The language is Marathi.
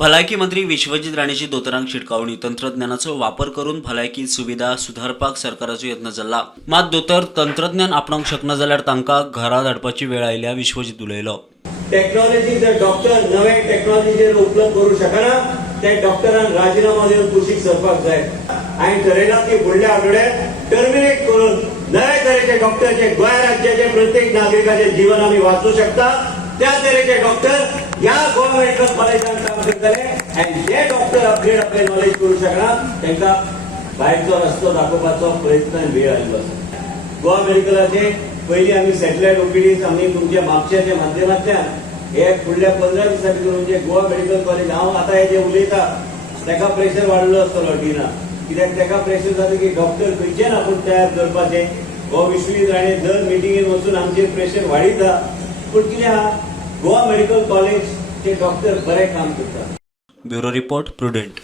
भलायकी मंत्री विश्वजित राणेची दोतोरांक शिटकावणी तंत्रज्ञानाचो वापर करून भलायकी सुविधा सुधारपाक सरकाराचो यत्न चल्ला। मात दोतर तंत्रज्ञान आपणाक शकना जाल्यार तांकां घरा धाडपाची वेळ आयल्या विश्वजित उलयलो। टेक्नॉलॉजी जर डॉक्टर नवे टेक्नॉलॉजीचेर उपलब्ध करू शकना ते डॉक्टरान राजीनामा दिवन कुशीक सरपाक जाय। हांवें ठरयलां की फुडल्या आठवड्यात टर्मिनेट करून नवे तरेचे डॉक्टर जे गोंय राज्याचे प्रत्येक नागरिकाचे जीवन आमी वाचूं शकता त्या तरेचे डॉक्टर या गोवा मेडिकल कॉलेजात काम करतले आणि जे डॉक्टर आपले नॉलेज करू शकना तांकां भायरचो रस्तो दाखोवपाचो प्रयत्न वेळ आयिल्लो आसा। गोवा मेडिकलाचे पयलीं आमी सॅटेलायट ओपीडीज आमी तुमच्या म्हापश्याच्या माध्यमांतल्यान हे फुडल्या 15 दिसां भितर म्हणजे गोवा मेडिकल कॉलेज हांव आतां हे जे उलयता ताका प्रेशर वाडलो आसतलो टिना, कित्याक ताका प्रेशर जाता की डॉक्टर खंयच्यान आपूण तयार करपाचे। हो विश्वजीत राणे दर मिटिंगेन वचून आमचेर प्रेशर वाडयता, पूण कितें आहा गोवा मेडिकल कॉलेज चे डॉक्टर बरें काम करता। Bureau report prudent.